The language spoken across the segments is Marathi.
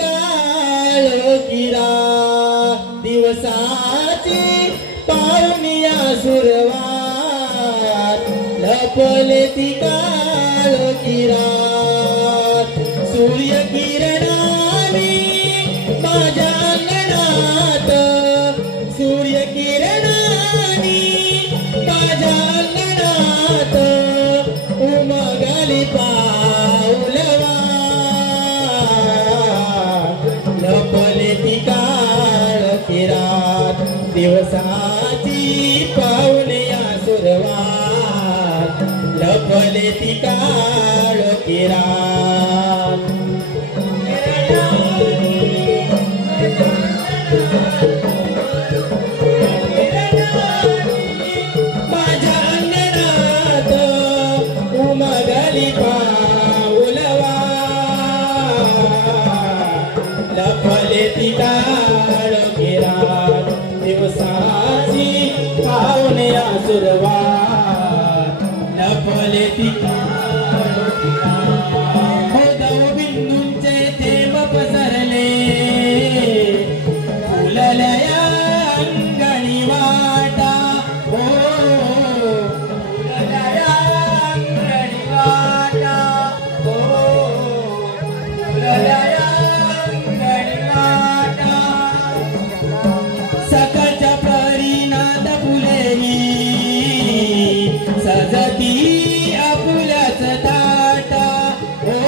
काळ किरा दिवसाची पावनिया सुरवात लपले ती काळ किरा सूर्य किरणाने माझ्या अंगणात सूर्य किरणाने माझ्या अंगणात उमगली पाऊलवा लपले ती काळ किरात दिवसाची पावनिया सुरवात लपले ती काळ किरात माझ्या अंगणात उमगली पाऊलवा लपले ती काळ किरात दिवसाची पावनिया सुरवात लपले ती काळ किरात बिंदूंचे थेंब पसरले फुलल्या अंगणी वाटा हो फुलल्या अंगणी वाटा हो फुलल्या अंगणी वाटा सकाळच्या परिणात फुलेही सजती आपुल्याच ताटा हो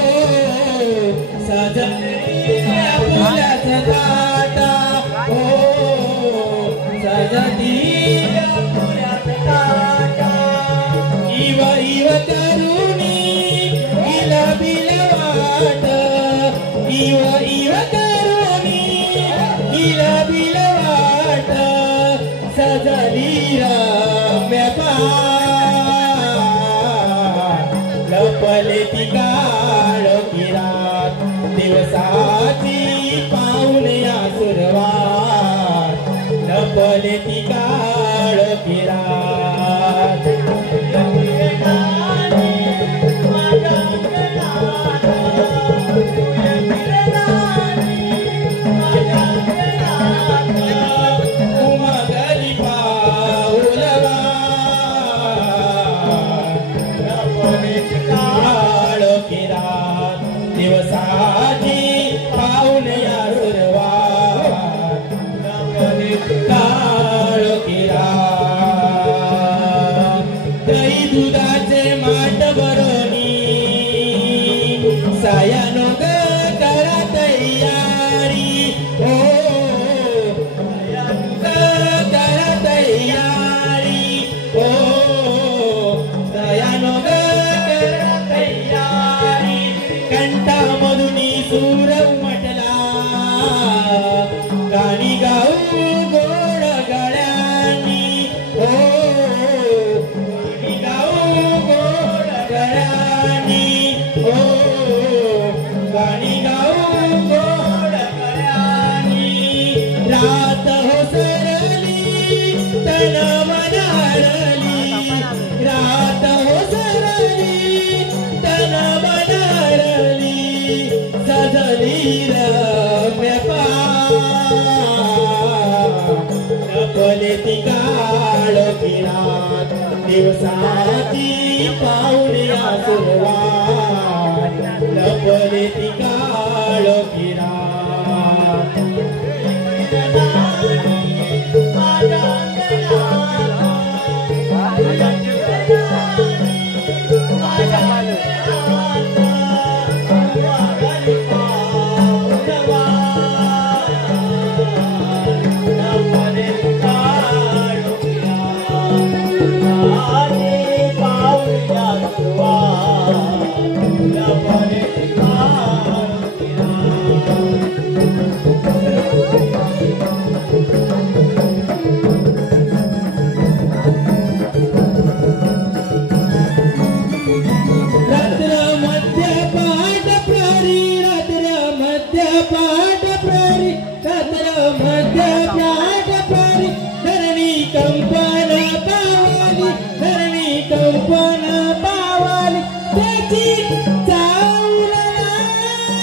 सजती आपुल्याच ताटा हो सजती आपुल्याच ताटा इव इव करुणी इला बिलवाट इव इव करुणी इला बिलवाट सजली रम्य लपले ती काळ किरात दिवसाची पावनिया सुरवात लपले ती काळ किरात उमगली पाऊलवा काळ किरात दिवसाची पावनिया सुरवात काळ किरात दही दुधाचे माठ भरणी सायानो ग करा तयारी हो करा तयारी हो दयानो ग करा तयारी कंठामधुनी सूर उमटला गाणी गाऊ गोड गळ्यांनी हो गाणी गाऊ गोड गळ्यांनी हो गाणी गाऊ गोड गळ्यांनी रात हो सरली तन मनाळली रात हो सरली तन मनाळली सजली रम्य लपले ती काळ किरात दिवसाची पावनिया सुरवात लपले ती काळ किरात त्याची चावला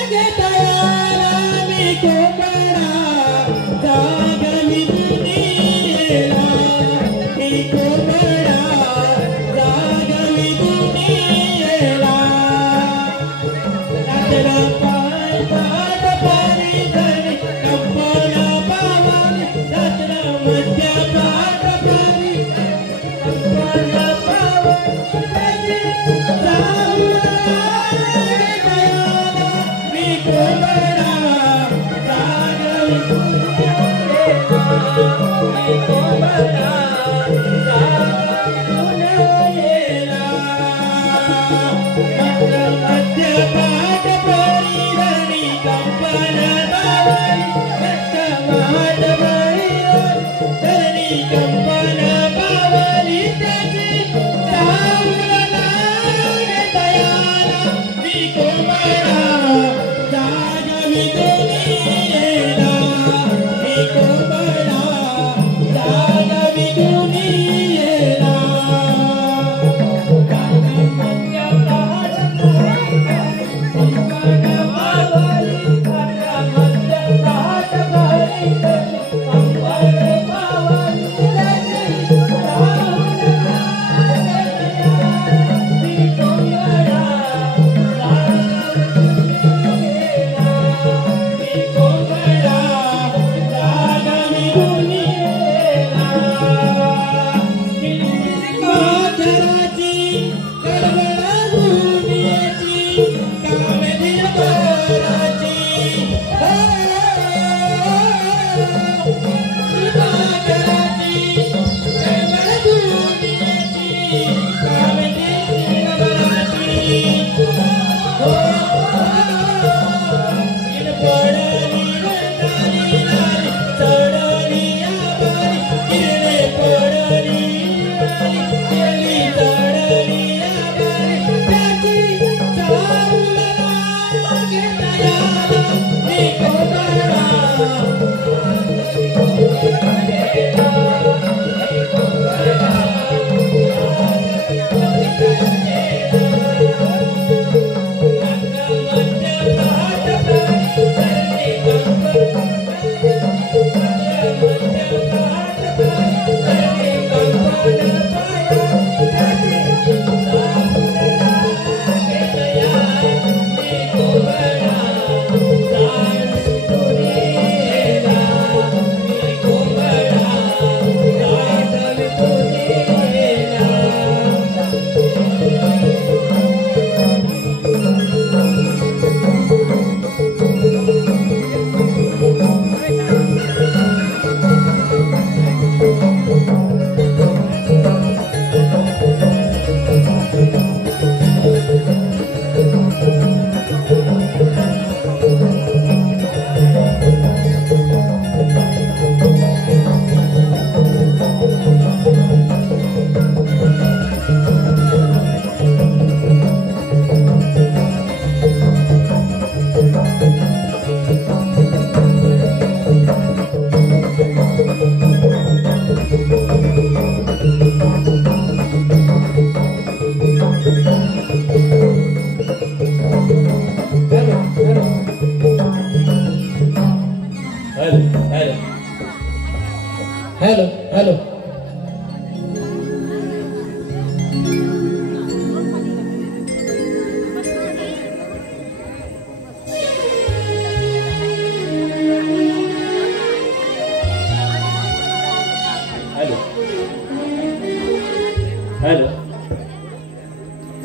घेता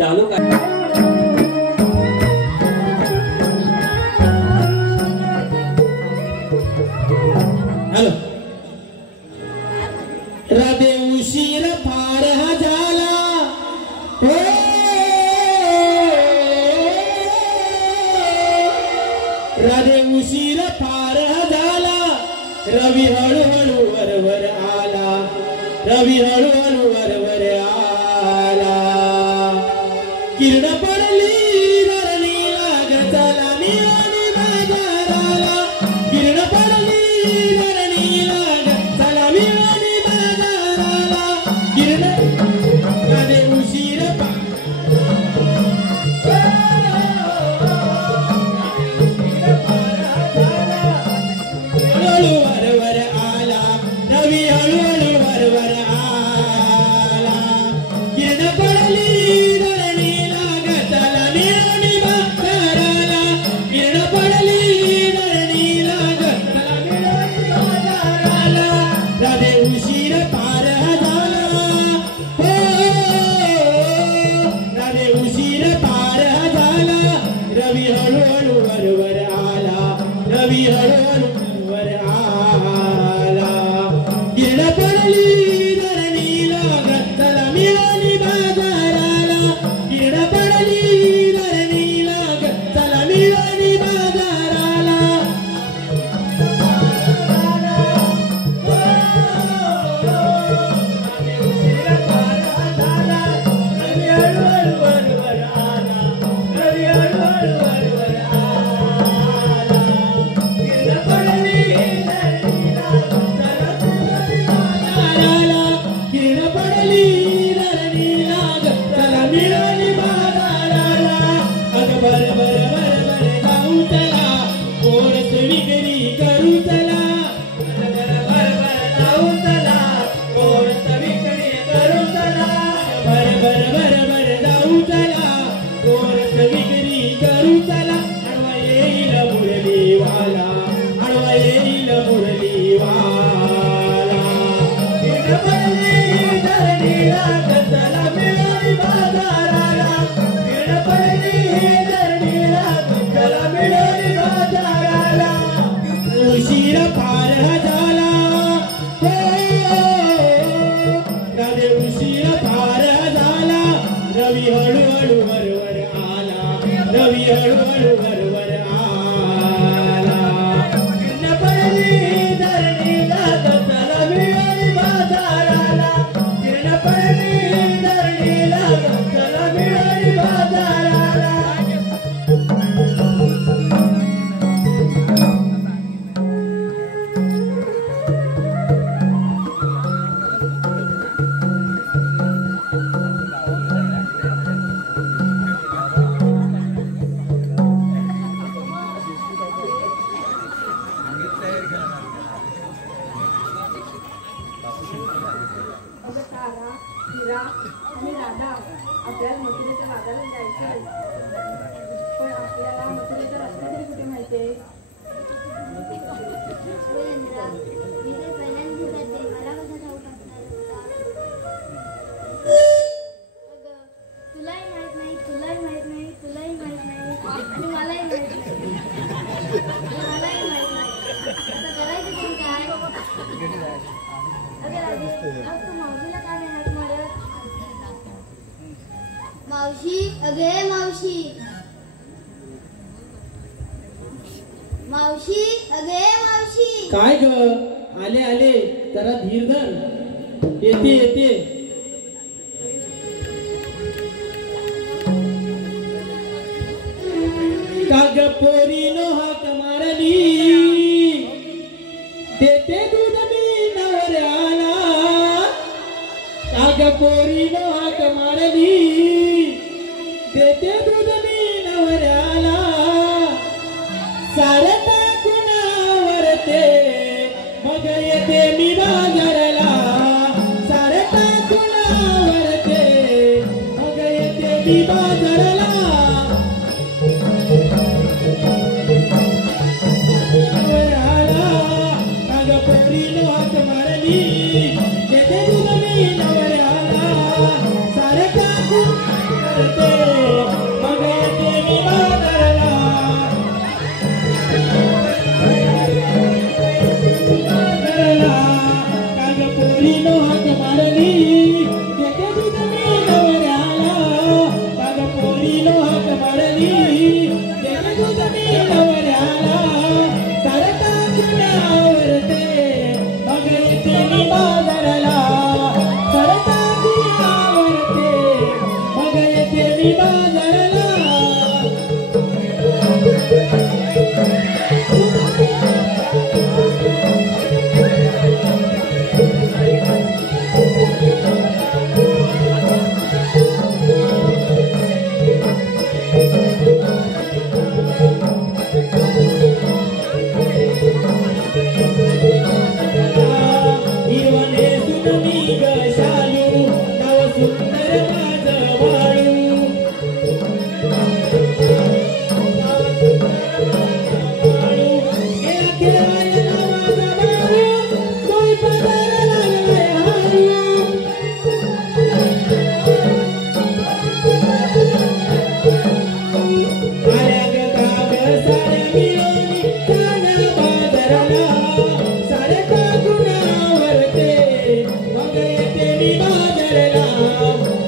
झाला हळूहळू वर आला गिरण पडली धरणीला चला मिळाली बाजाराला गिरण पडली धरणीला चला मिळाली बाजाराला उशीर फार झाला राधे उशीर फार झाला रवी हळूहळू वरवर आला रवी हळूहळू वरवर आला गिरण पडली धरणीला चला मिळाली बाजाराला गिरण पडली धरणीला चला मिळाली बाजाराला आणि राधा आपल्याला मथुरेच्या बाजारात जायचं पण आपल्याला मथुरेचा रस्ता तरी कुठे माहितीये तुलाही माहित नाही तुलाही माहित नाही तुलाही माहित नाही आणि मलाही माहित नाही मलाही माहित नाही आता करायचं तरी काय अगं राधे आज तू मावशीला का नाही हाक मारत मावशी अगे मावशी मावशी अगे मावशी काय ग आले आले जरा धीर धर येते येते काग पोरीनो हाक मारली देते दूध मी नवऱ्याला काग पोरीनो हाक मारली देते दूध मी नवऱ्याला सारता कुणावरते मग येते मी बाजारला सारता बाजारला सारे टाकून आवरते मग येते मी बाजारला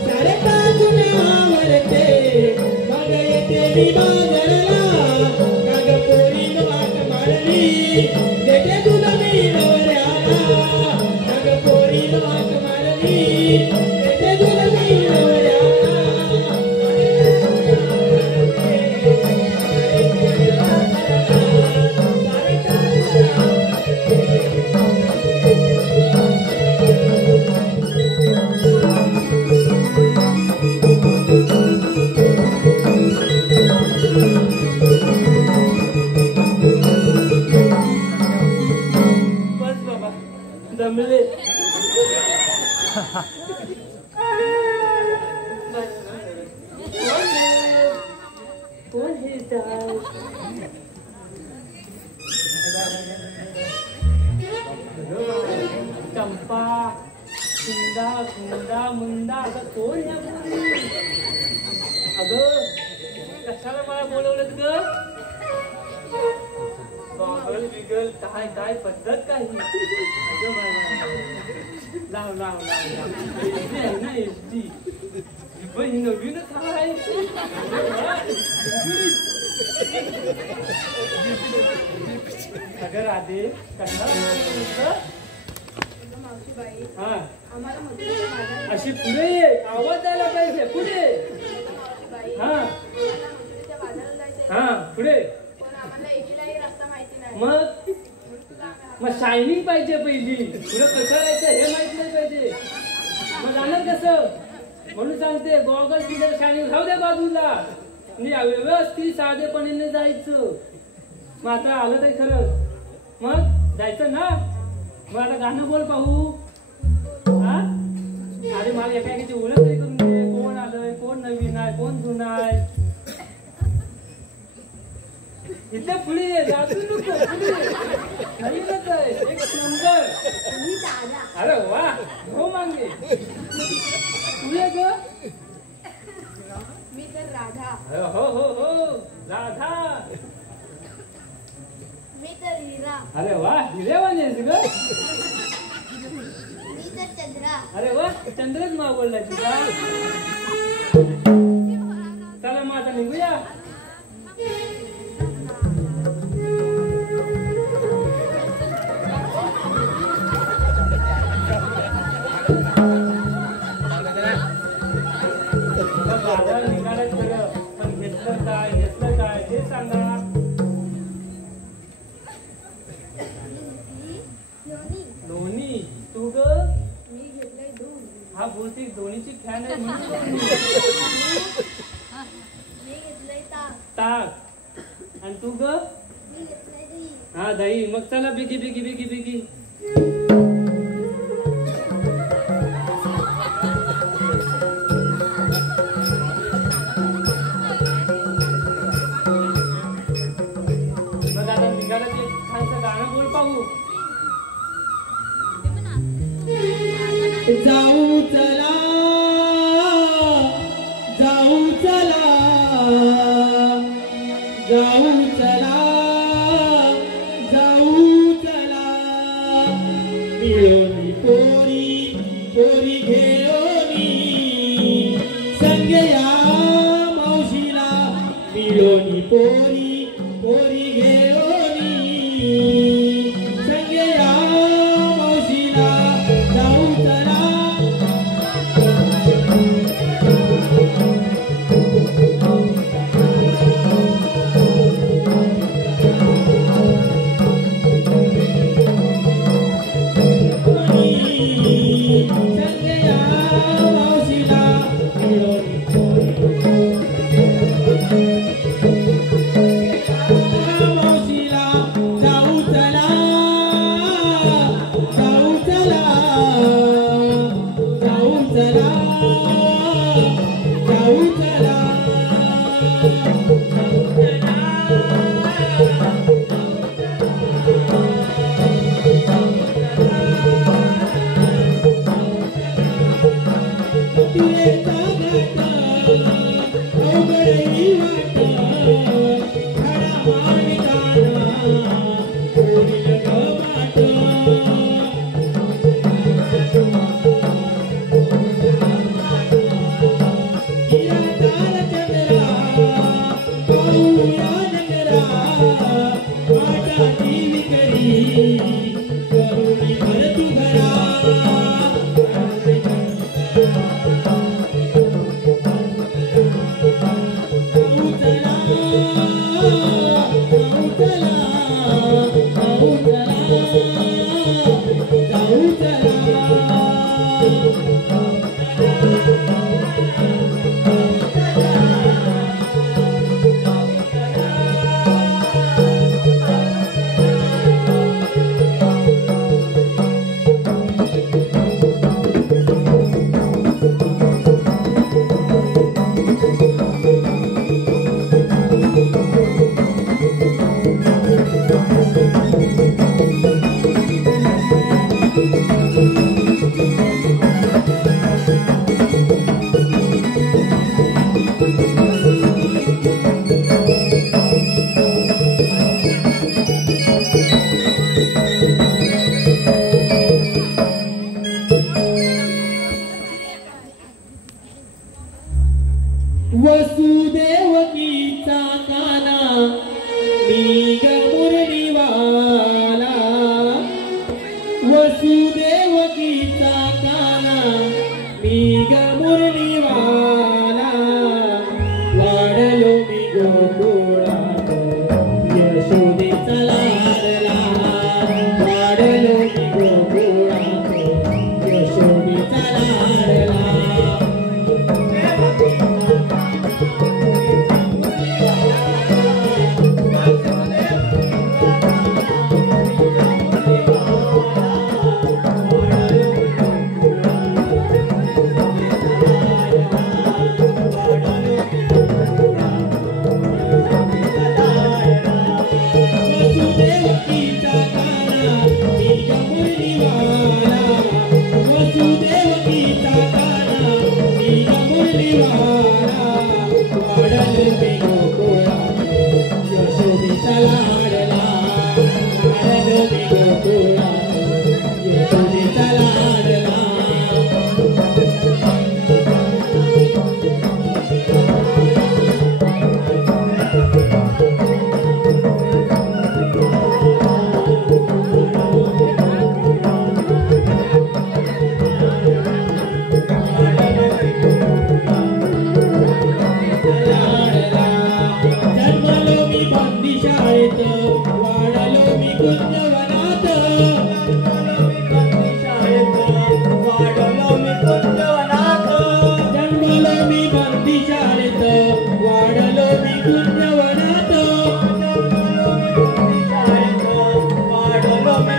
सारे टाकून आवरते मग येते मी बाजारला काग पोरीनं वाट मारली देते तुला मी नवऱ्याला काग पोरीनं वाट मारली देते तुला मी बस बाबा दमले कोण हे चंपा कुंदा कुंदा मुंदा अगं कोण ह्या मुली अगं कशाला मला बोलवलं ग गॉगल बिगल काय काय पद्धत काही अगं बाबा लाव लाव लाव लाव एसटी आहे ना एसटी पण ही नवीनच आहे अगं राधे कशाला मावशीबाई हा आम्हाला मथुरेच्या बाजारात अशी पुढे ये आवाज द्यायला पाहिजे पुढे बाई हा आम्हाला मथुरेच्या बाजारात जायचंय हा पुढे पण आम्हाला एकीलाही रस्ता माहिती नाही मग मग शायनिंग पाहिजे पहिली पुढे कसं राहायचं हे माहित नाही पाहिजे मग जाणार कसं म्हणून सांगते गॉगल बिगल शायनिंग राहू दे बाजूला आणि व्यवस्थित साधेपणाने जायचं मग आता आलं तर खरं मग जायचं ना मग आता गाणं बोल पाहू हा अरे मला एका एकाची ओळख तरी करून दे कोण आलंय कोण नवीन आहे कोण जुना आहे इथे पुढे ये जातू नको पुढे नवीनच आहे एक नंबर मी दादा अरे वा हो मांगे तुझे ग मी तर राधा हो हो हो राधा मी तर हिरा अरे वा हिरेवाने आहेस ग मी तर चंद्रा अरे वा चंद्रच मावळला तुझा चला मग आता निघूया दादा निघाला खरं पण घेतलं काय ते सांगा दोन्ही तू ग मी घेतलंय दूध हा बहुतेक दोन्हीची फॅन आहे म्हणून मी घेतलंय ताक ताक आणि तू ग मी घेतलंय दही हा दही मग चला बिगी बिगी बिगी बिगी मग आता निघाला ते छानसं गाणं बोल पाहू जाऊ चला जाऊ चला जाऊ चला जाऊ चला मिळोनी पोरी पोरी घेऊनी संगया मावशीला मिळोनी पोरी पोरी घेऊनी संगया मावशीला जाऊ चला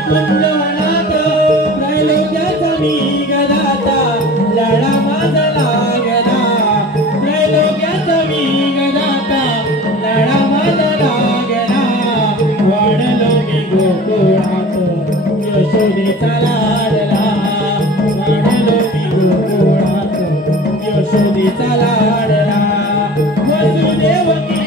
कुंजवनात त्रैलोक्याचा मी गदाता लढा माझा लागला त्रैलोक्याचा मी गदाता लढा माझा लागला वाढलो मी गोकुळात यशोदेचा लाडला वाढलो मी गोकुळात यशोदेचा लाडला वसुदेवकी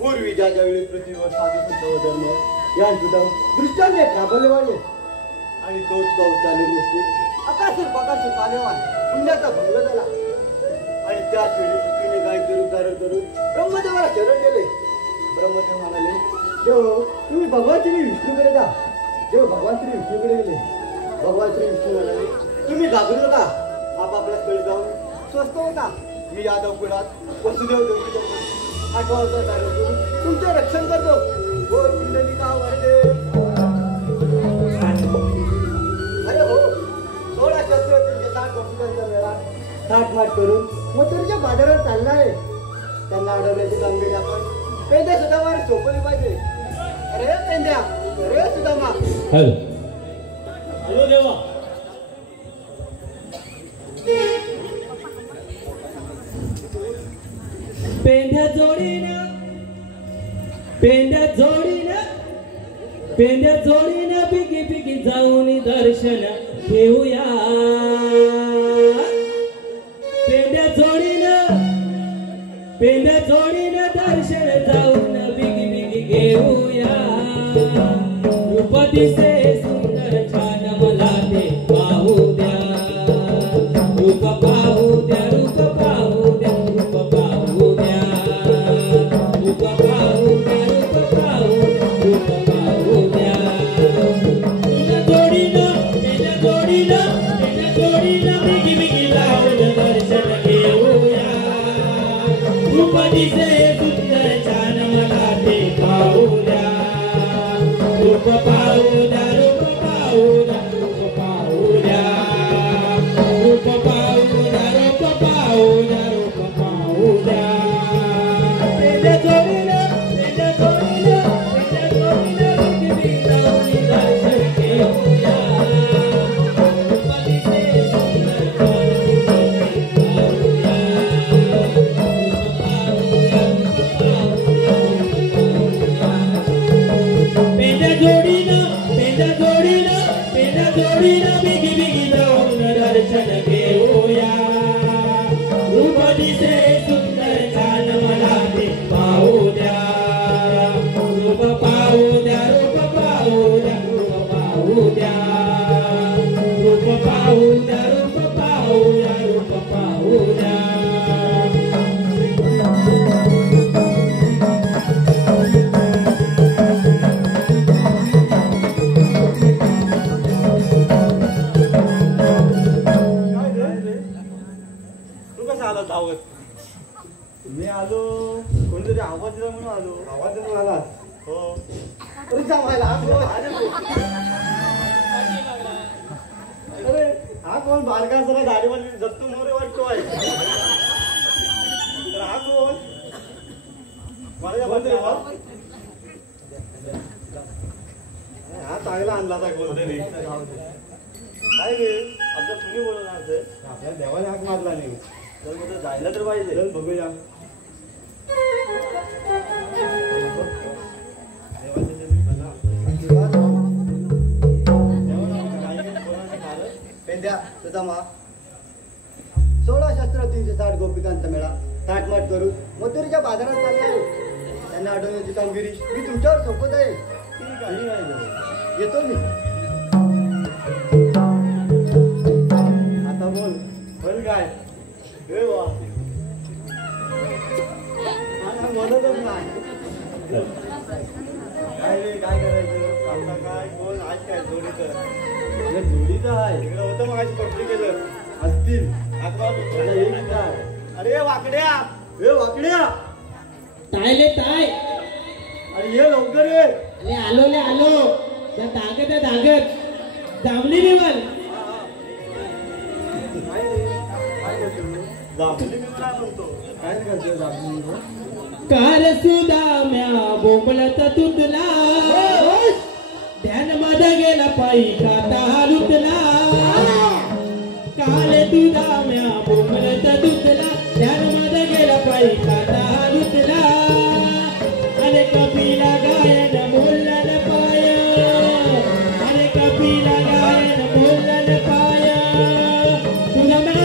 पूर्वी ज्या ज्यावेळी पृथ्वीवर साधू संत व धर्म यांसुद्धा दृष्टांत राबवले वाढले आणि तोच गाव चालू गोष्टी आकाशूर बकासूर पालेवा पुण्याचा भंग झाला आणि त्याच वेळी पृथ्वीने गायचे रूप धारण करून ब्रह्मदेवाला शरण गेले. ब्रह्मदेव म्हणाले, देव तुम्ही भगवान श्री विष्णूकडे जा. देव भगवान श्री विष्णूकडे गेले. भगवान श्री विष्णू म्हणाले, तुम्ही घाबरू नका, आपापल्या स्थळी जाऊन स्वस्थ होता. मी यादव कुळात वसुदेव देवकी आठवाचा कार्य करून तुमचे रक्षण करतो. हो कुंडलिका वरदे. अरे हो, 16 शस्त्र 360 गोपिकांचा मेळा थाटमाट करून मथुरेच्या बाजारात चालला आहे. त्यांना अडवण्याची कामगिरी आपण पेंद्या सुदामावर सोपवली पाहिजे. अरे पेंद्या, अरे सुदामा. हॅलो देवा. पेंढ्या जोडीनं पिकी पिकी जाऊन दर्शन घेऊया. पेंढ्या जोडीनं दर्शन जाऊन पिकी पिकी घेऊया. रूप दिसे सुंदर छान मला ते पाहू द्या. रूप पाहू द्या, रूप पाहू द्या, रूप पाहू द्या. रूप पाहू द्या, रूप पाहू द्या, रूप पाहू द्या. पेंढ्या जोडीनं बिगी बिगी लावून दर्शन घेऊया. रूप दिसे सुंदर छान मला ते पाहू द्या. रूप पाहू द्या, रूप पाहू द्या, रूप पाहू द्या. रूप पाहू द्या, रूप पाहू द्या, रूप पाहू द्या. पेंढ्या जोडीनं बिगी बिगी लावून दर्शन घेऊया. रूप दिसे सुंदर छान पेंढ्या जोडीनं बिगी बिगी जाऊन दर्शन घेऊया. रूप दिसे सुंदर छान मला ते पाहू द्या. रूप पाहू द्या, रूप पाहू द्या, रूप पाहू द्या. रूप पाहू द्या, रूप पाहू द्या, रूप पाहू द्या. धावत मी आलो, कोणतरी आवाज दिला म्हणून आलो. आवाज देऊन आलास? हो. अरे जमायला अरे हा कोण बारका जरा दाढीवाली जत्तू मोरे वाटतो आहे. तर हा कोण मला हा चांगला आणला कोणतरी. काय रे आपल्या तुम्ही बोलणार ते आपल्या देवाने हाक मारला नाही. तर मग जायला तर पाहिजे. चल बघूया. पेंद्या सुदामा 16 शस्त्र 360 गोपिकांचा मेळा थाटमाट करून मथुरेच्या बाजारात चाललाय. त्यांना अडवण्याची कामगिरी मी तुमच्यावर सोपत आहे. ठीक आहे, येतो मी. आता बोल काय बोलतच नाही. काय रे काय करायचं आता? काय कोण आज काय जोडीचं जोडीचं आहे इकडे होतं मग आज पट्टी केलं असतील. अरे वाकड्या, हे वाकड्या तायले ताय. अरे ये लवकर ये. अरे आलो त्या दागत दामली मी मला. काल सुदाम्या बोंबलत तुटला. ध्यान मध्ये गेला पायी खाता लुटला. काल सुदाम्या बोंबलत तुटला. ध्यान मध्ये गेला पायी खाता लुटला. अरे कपिला गायन बोलला न पाय. अरे कपिला गायन बोलला न पाय. सुदाम्या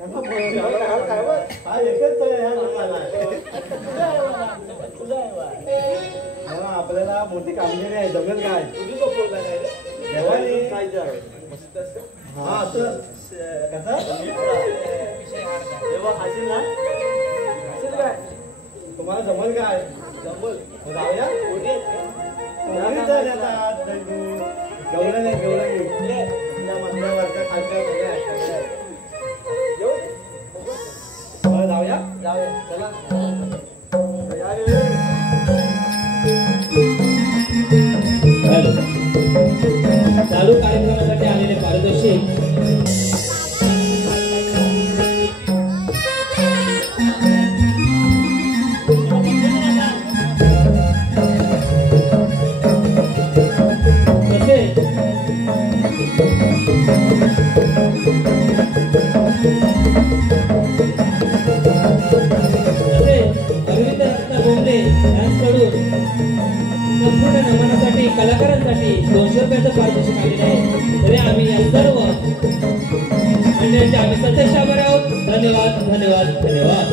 हा एकच आहे ह्या लोकाला. आपल्याला मोठी कामगिरी आहे, जमेल काय? देवाने हा असं कसं तेव्हा असेल ना, असेल काय तुम्हाला जमल काय? जमल जाऊया. गवळण नाही, गवळण मंदिरावरच्या खालच्या जाऊया, जाऊया चला. चालू कार्यक्रमासाठी आलेले पारदर्शी संपूर्ण नमनासाठी कलाकारांसाठी 200 रुपयाचं पारितोषिक आलेलं आहे. तरी आम्ही या सर्व मंडळींचे आम्ही सतत आभारी आहोत. धन्यवाद धन्यवाद धन्यवाद.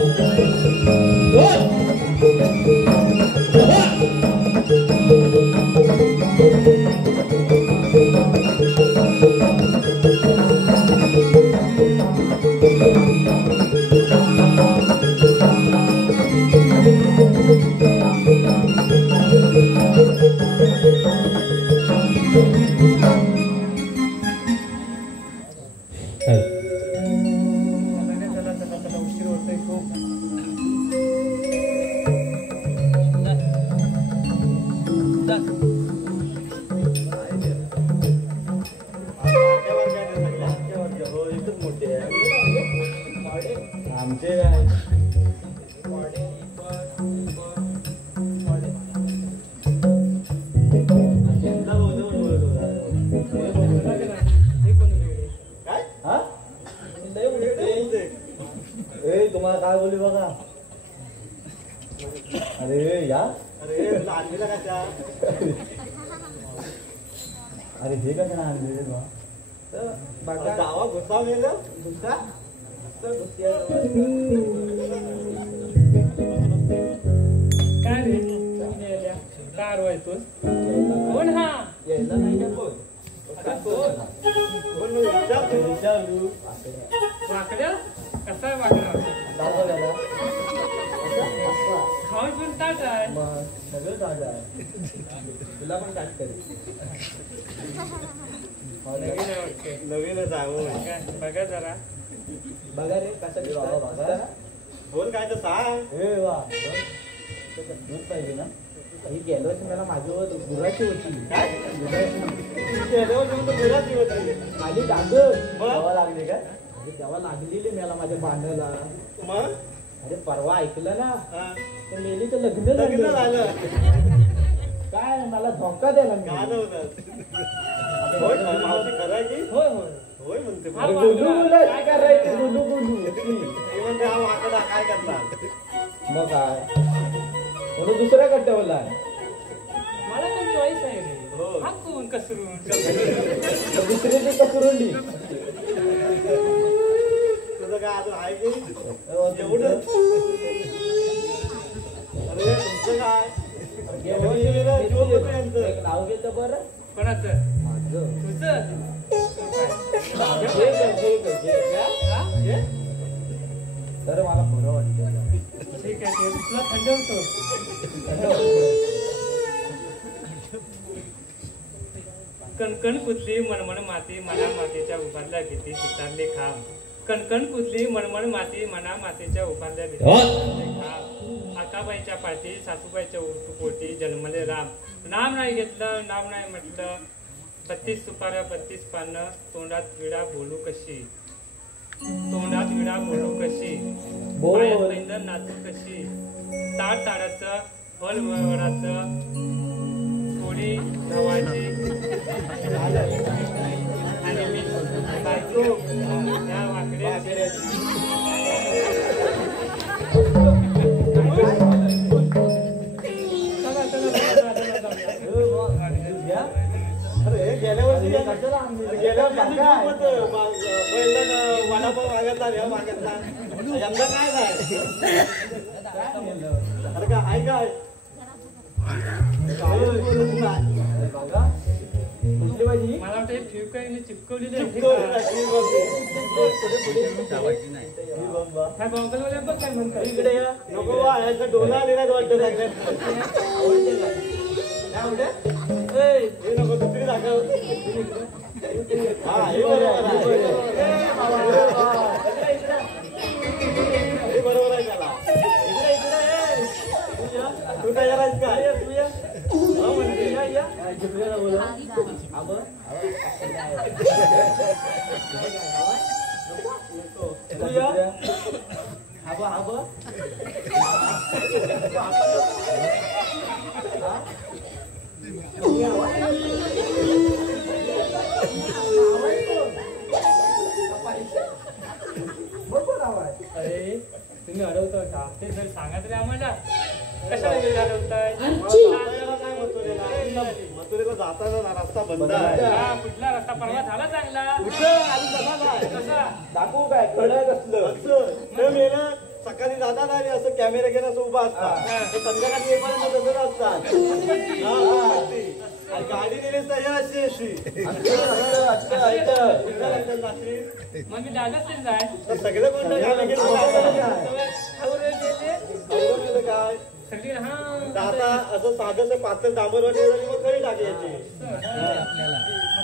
आमचे तुम्हाला काय बोलली बघा. अरे या, अरे आणलेला कशा? अरे हे कसं आणले बघा. जावा घुसा गेलं घुसा. काय रे कार व्हायतोस? कोण हा? यायला नाही का कोण? विचारू वाकड्या कसा आहे वाकड्या? दादा खाऊन पण ताट आहे. मग सगळं ताजं आहे. तुला पण ताट करेल. नवीन आहे वाटते. नवीनच आहे. काय बघा जरा. बघा रे कसं बघा. बोल काय तर सांग. हे वा दूध पाहिजे ना. ही गेल्या वर्षी मला माझ्यावर गुराची होती. काय गेल्या वर्षी गुराची होती. खाली डांगर तेव्हा लागले का? तेव्हा लागलेली मला माझ्या बांधायला. मग अरे परवा ऐकलं ना, तर मेली तर लग्न झालं. काय मला धोका द्यायला होय होय होय म्हणते. काय करायचं? काय करणार मग काय म्हणून दुसऱ्या कट्ट्यावरला मला पण चॉईस आहे रे. हाकून कसरून दुसरी कसरुंडी तुझं काय अजून आहे की एवढं? अरे तुमचं काय नाव घेतं बरं कोणाचं? माझं तुझं? तर मला खरं वाटतं. ठीक आहे, तुला थंडवतो. कणकण पुतली मनमण माती मना मातीच्या उभारल्या भीती चितारले खांब. कणकण पुतली मनमण माती मना मातीच्या उभारल्या भीती चितारले खांब. आकाबाईच्या पाठी सासूबाईच्या पोटी जन्मले राम. नाम नाही घेतलं, नाम नाही म्हटलं. 32 सुपाऱ्या 32 पानं. तोंडात विडा बोलू कशी, तोंडात विडा बोलू कशी. पायात पैंजण नाचू कशी. ताट ताडाचं फळ वडाचं थोडी गव्हाची आणि मी बायको त्या वाकड्याची. अरे गेल्या वर्षी गेल्या पहिलं वडापाव मागितला रे मागितला यंदा काय नाही अरे काय आहे काय कुठली भाजी मला वाटतं हे फ्लिपकार्टने चिपकवलेली आहे. ह्या गॉगलवाल्या बघ काय म्हणतात. इकडे या नको वाळायचा डोला आलेला वाटतं सगळ्यात हे नको दुसरी दाखव हा हे बरोबर आहे हे बरोबर आहे त्याला तू तयार आहेस का हो म्हणते या बोला अरे तुम्ही अडवतो का ते जर सांगा तरी आम्हाला कशाला वेळ घालवताय. मथुरेला जाताना रस्ता बंद आहे हा, कुठला रस्ता परवा झाला चांगला कुठं अजून झाला नाही कसा दाखवू काय कडक असलं असं ते मेलं सकाळी जातात आणि असं कॅमेरा घेऊन असं उभा असतात ते संध्याकाळी येईपर्यंत तसंच असतात हा, आणि गाडी नेलीस तर हे अशी अशी मग मी जागाच ते जाय तर सगळे कोण गाडी घेऊन काय सगळी हा आता असं साधं पातळ डांबरवर ठेवलं मग खरी टाकायची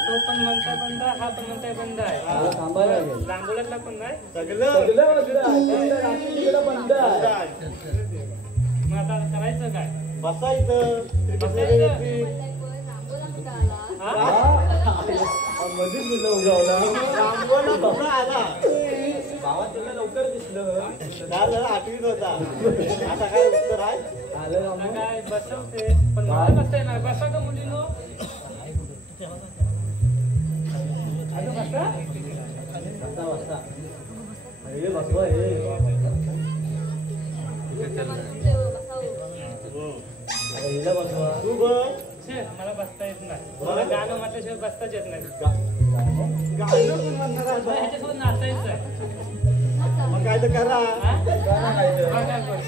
तो पण म्हणताय बंद हा पण म्हणताय बंद आहे. थांबायला लागेल रांगोळ्यातला पण नाही. सगळं सगळं बंद आहे मग आता करायचं काय बसायचं हा मध्येच तुला उगावला रांगोळा कसा आला गावात तुला लवकर दिसलं झालं आठवीत होता आता काय उत्तर आहे आलं आता रामू. काय बसवते पण मला बसता येणार बसा का मुलीनो आता बसा वाजता हे बसवा हे हिला बसवा तू बघ छे मला बसता येत नाही मला गाणं म्हटल्याशिवाय बसताच येत नाही. गाणं पण म्हणणार आहे. मला ह्याच्यासोबत नाचायचं आहे. मग काय तर करा हा? मग काय करू?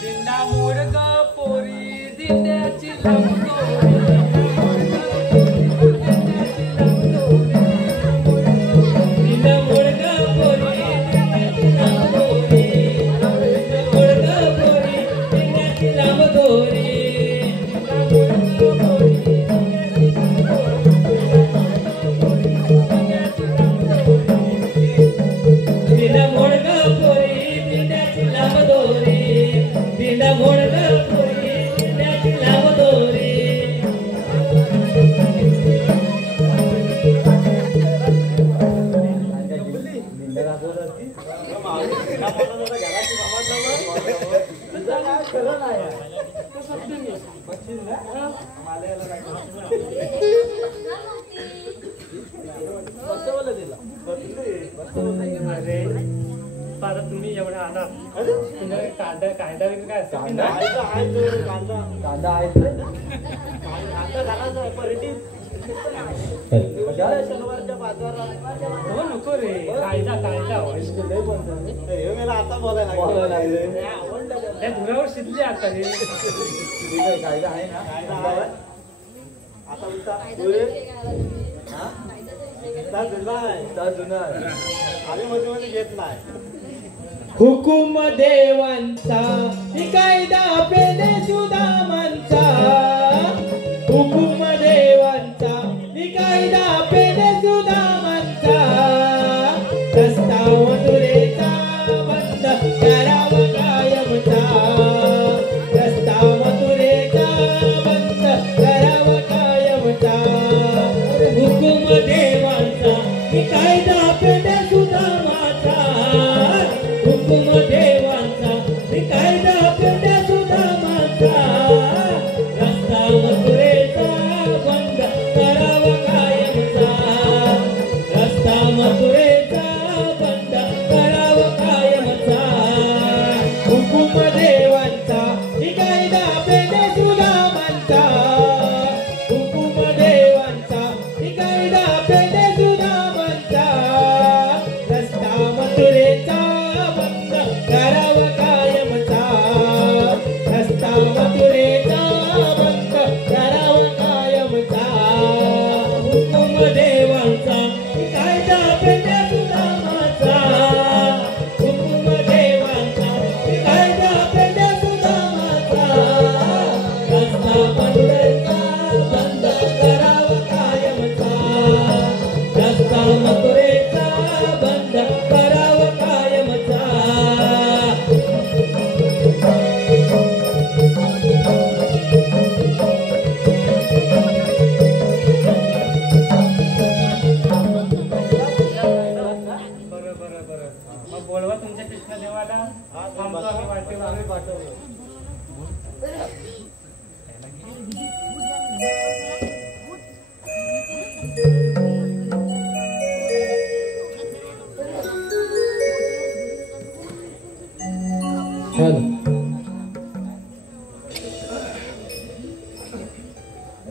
दिंडा मोडग पोरी दिंड्याची लंगोरी. दिंडा मोडग पोरी दिंड्याची लंगोरी. मोडग पोरी दिंड्याची लंगोरी. दिंडा मोडग पोरी दिंड्याची लंगोरी. दिंडा मोडग पोरी दिंड्याची लंगोरी. घराची खरं नाही बसवलं तिला अरे आता तुम्ही एवढा आला तुमच्या कायदा कायदा वगैरे काय असतं की नाही? कांदा कांदा आहे तर कांदा घालायचा परेटिव शनिवारच्या बाजारात हो नको रे कायदा कायदा लय बनतं. हे मला आता बोलायला बोलायला लागलं. लागलं. त्या धुरावर शिजले आता हे ठीक आहे, कायदा आहे ना कायदा आहे. आता उलटा सुरेश त्या जुना आहे. त्या जुना आहे. आम्ही मध्ये मध्ये घेत नाही हुकुम देवांचा ही कायदा पेने सुदामांचा. हुकुम देवांचा ही कायदा पेने सुदामांचा. रस्ता मथुरेचा बंद करावा कायमचा. रस्ता मथुरेचा बंद करावा कायमचा. हुकुम देवांचा ही कायदा पेने सुदामाचा. हुकुम देवांचा ही कायदा पेने सुदामाचा. रस्ता मथुरेचा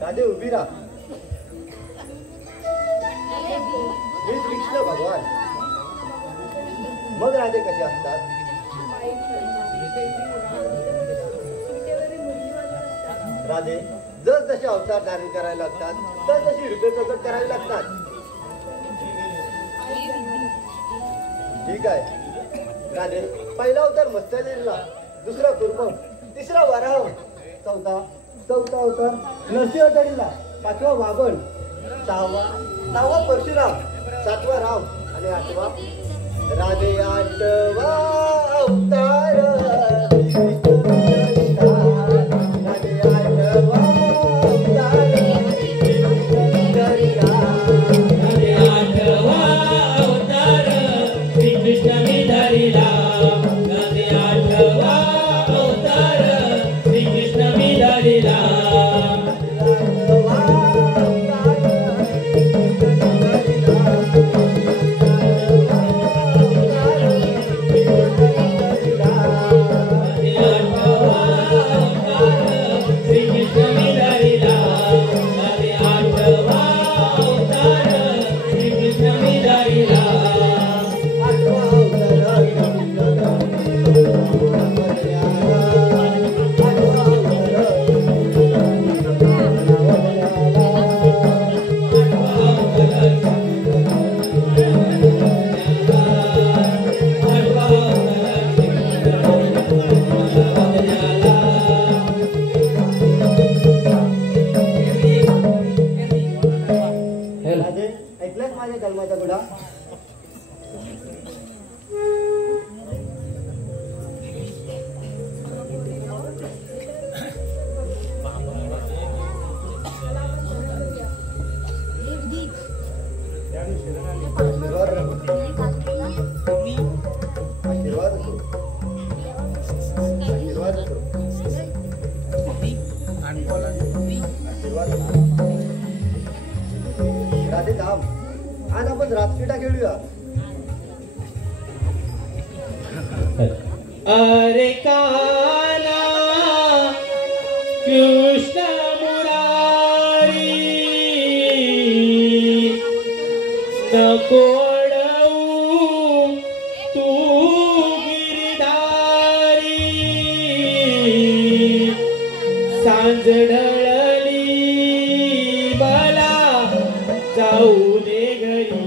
राधे उभी राहा. हे कृष्ण भगवान. मग राधे कसे असतात? राधे जस जसे अवतार धारण करायला लागतात तस तशी रूपे प्रकट करावी लागतात. ठीक आहे राधे. पहिला अवतार मत्स्यलीला, दुसरा कुर्म, तिसरा वराह, चौथा अवतार नरसिंहतडीला, पाचवा वामन, सहावा परशुराम, सातवा राम आणि आठवा राधे. आठवा अवतार ऐकलंच माझ्या जन्माचा गुढा. आशीर्वाद असो. राधे थांब. आज आपण राजक्रीडा खेळूया. अरे काना कृष्ण मुरारी नको अडवू तू गिरधारी. सांज ढळली मला जाऊ दे घरी.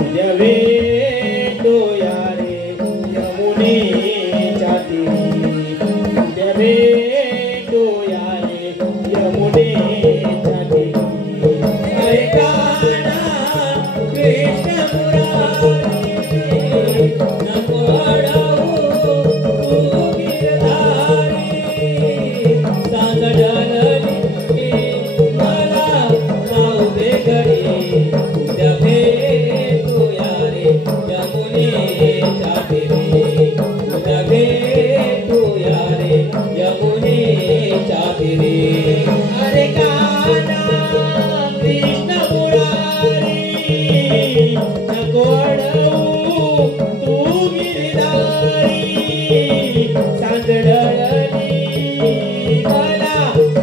उद्या भेटो यारे यमुनेच्या तीरी. उद्या भेटो यारे यमुनेच्या तीरी. अरे काना कृष्ण मुरारी नको अडवू तू गिरधारी. सांज ढळली मला जाऊ दे घरी. उद्या भेटू यारे यमुनेच्या तीरी. उद्या भेटू यारे यमुनेच्या तीरी. अरे काना कृष्ण मुरारी नको अडवू तू गिरधारी. सांज ढळली मला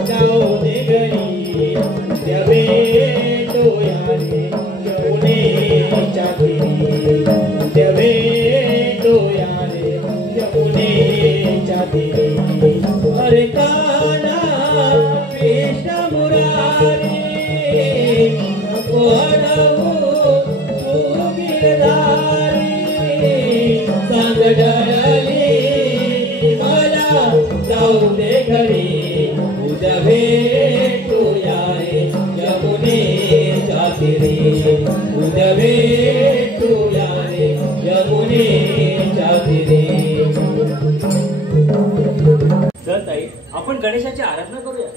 जाऊ दे घरी. उद्या भेटू यारे यमुनेच्या तीरी. उद्या भेटू यारे यमुनेच्या तीरी. अरे काना कृष्ण मुरारी नको अडवू तू गिरधारी. सांग ढळली मला जाऊ दे घरी. उद्या भेटू यारे यमुनेच्या तीरी. उद्या भेटू यारे यमुनेच्या तीरी. चल ताई, आपण गणेशाची आराधना करूया.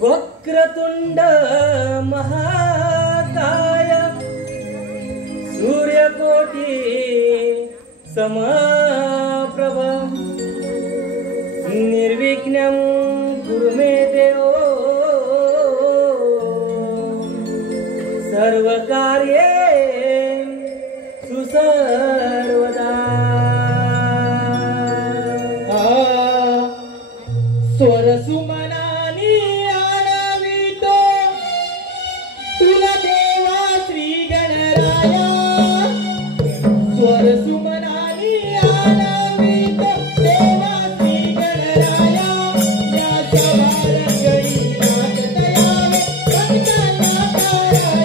वक्रतुंड समप्रभ निर्विघ्नं कुरु मे देव सर्वकार्येषु सर्वदा। स्वरसुमनानी आनवितो तुला देवा श्री गणराया स्वरसुमनानी आनवितो देवा श्री गणराया या सवारंगणी नाचत यावे भक्तांना ताराया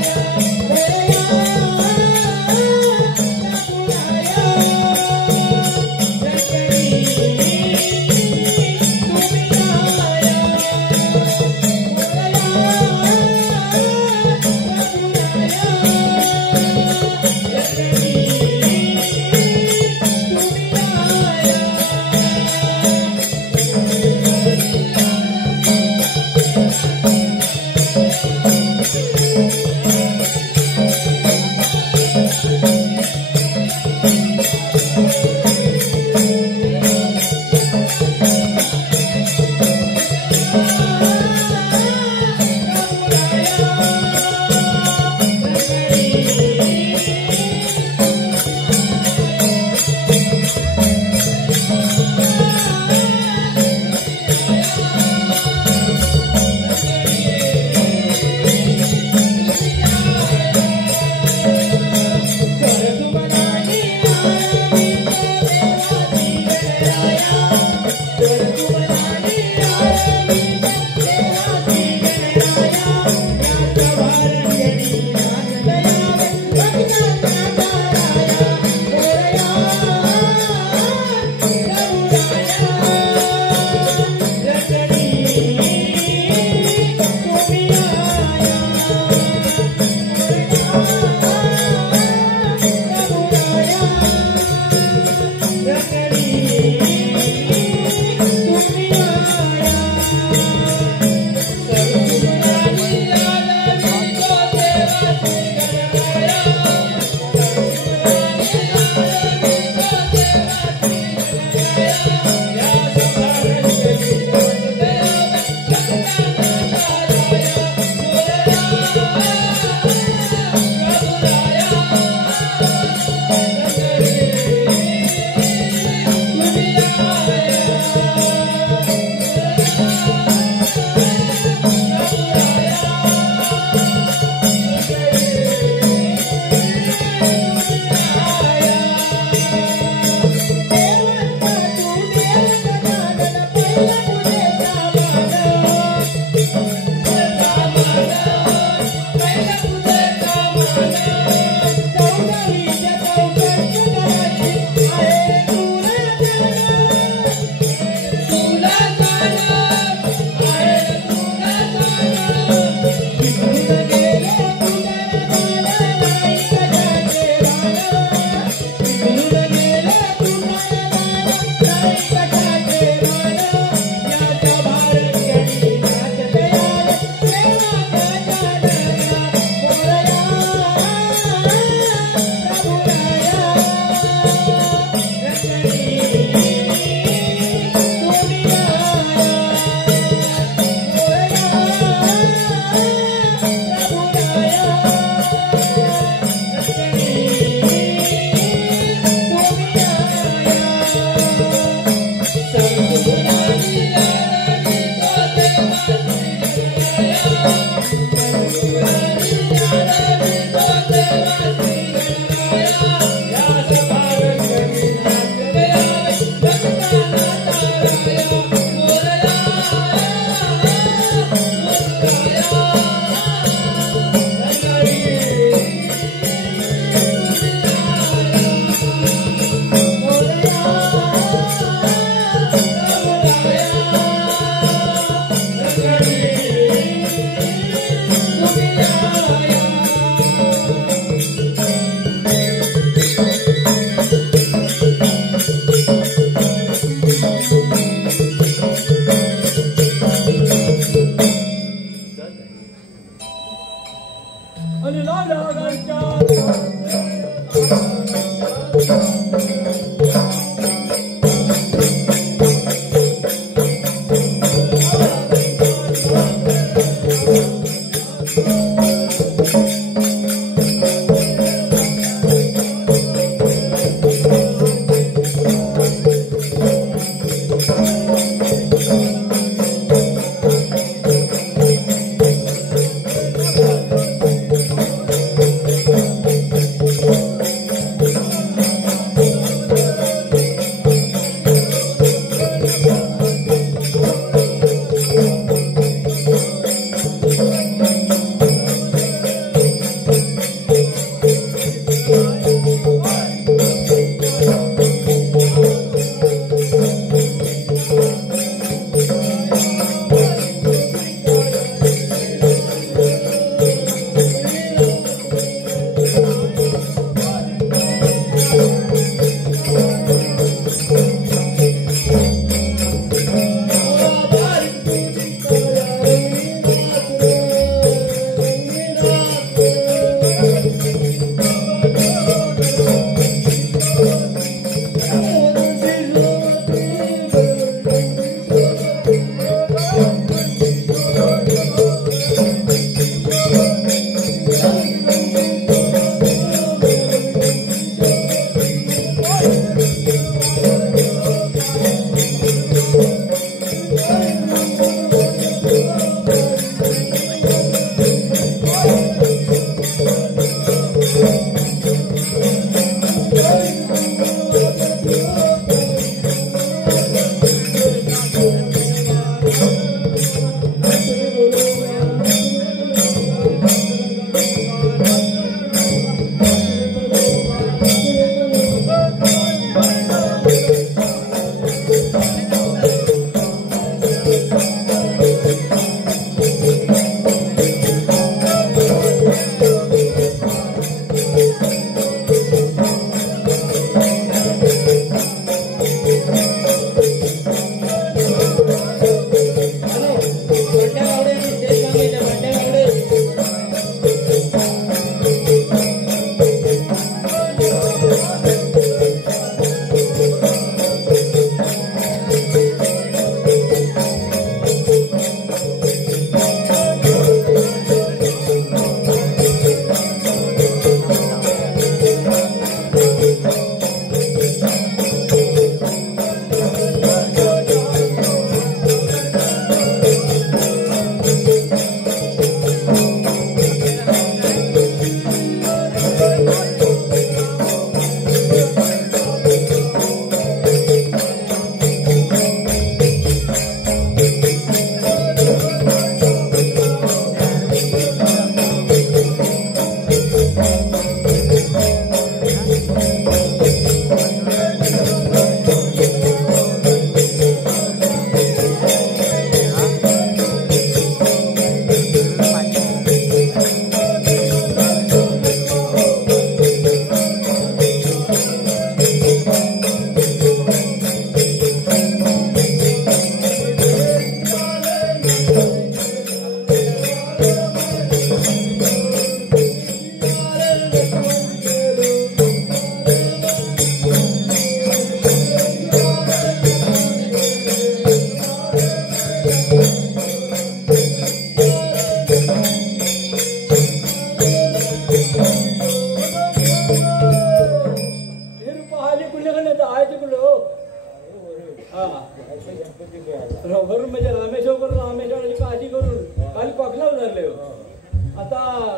आणि लाला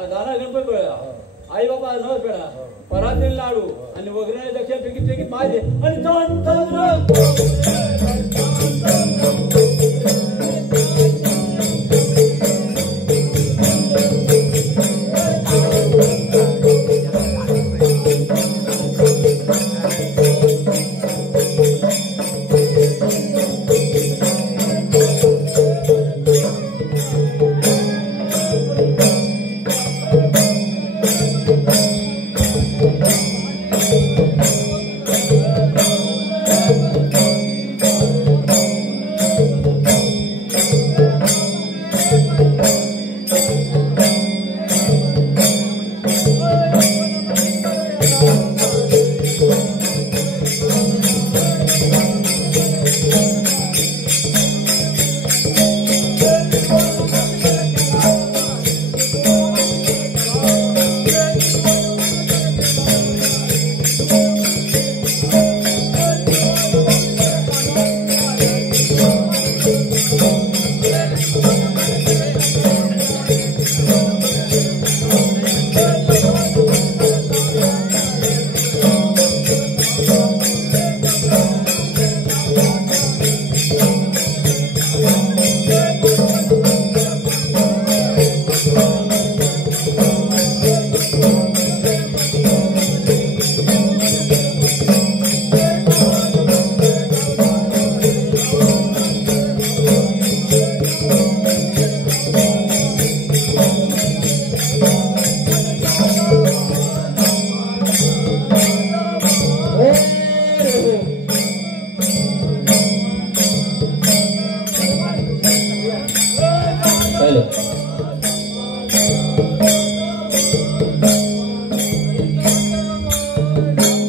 दादा गणपती बेळा आई बाबा न बेळा पराते लाडू आणि वगैरे दक्षिण फेकी फेकी पाहिजे आणि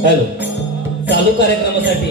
हॅलो, चालू कार्यक्रमासाठी